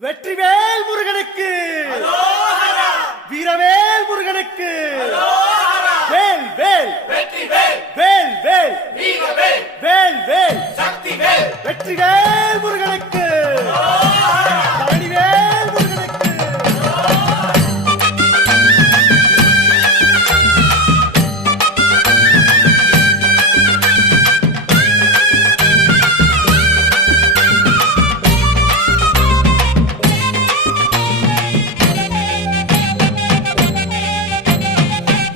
வெற்றிவேல் முருகனுக்கு, வீரவேல் முருகனுக்கு, வேல் வேல் வெற்றிவேல், வேல் வேல் வீரவேல், வேல் வேல் சக்திவேல், வெற்றிவேல் முருகனுக்கு, பழனிவேல் முருகனுக்கு.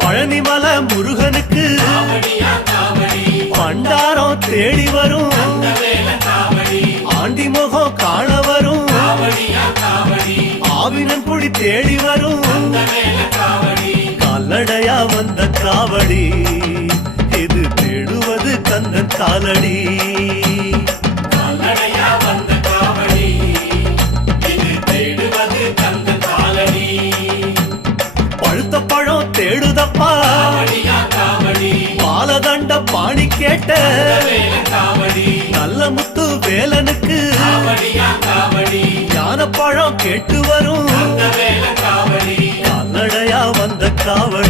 பழனிமல முருகனுக்கு காவடியா காவடி, பண்டாரம் தேடி வரும், வேல காவடி, ஆண்டி முகம் காண வரும், காவடியா காவடி, ஆவினன் குடி தேடி வரும், வேல காவடி, கால்நடையா வந்த காவடி, இது தேடுவது கந்தன் காலடி. கால்நடையா வந்த காவடி, இது தேடுவது கந்தன் காலடி. பழுத்த பழம் தேடுதப்பா, காவடியா காவடி, பாலதண்ட பாணி கேட்ட வேல காவடி, நல்ல முத்து வேலனுக்கு, காவடியா காவடி, ஞான பழம் கேட்டு வரும், வேல காவடி, கால்நடையா வந்த காவடி.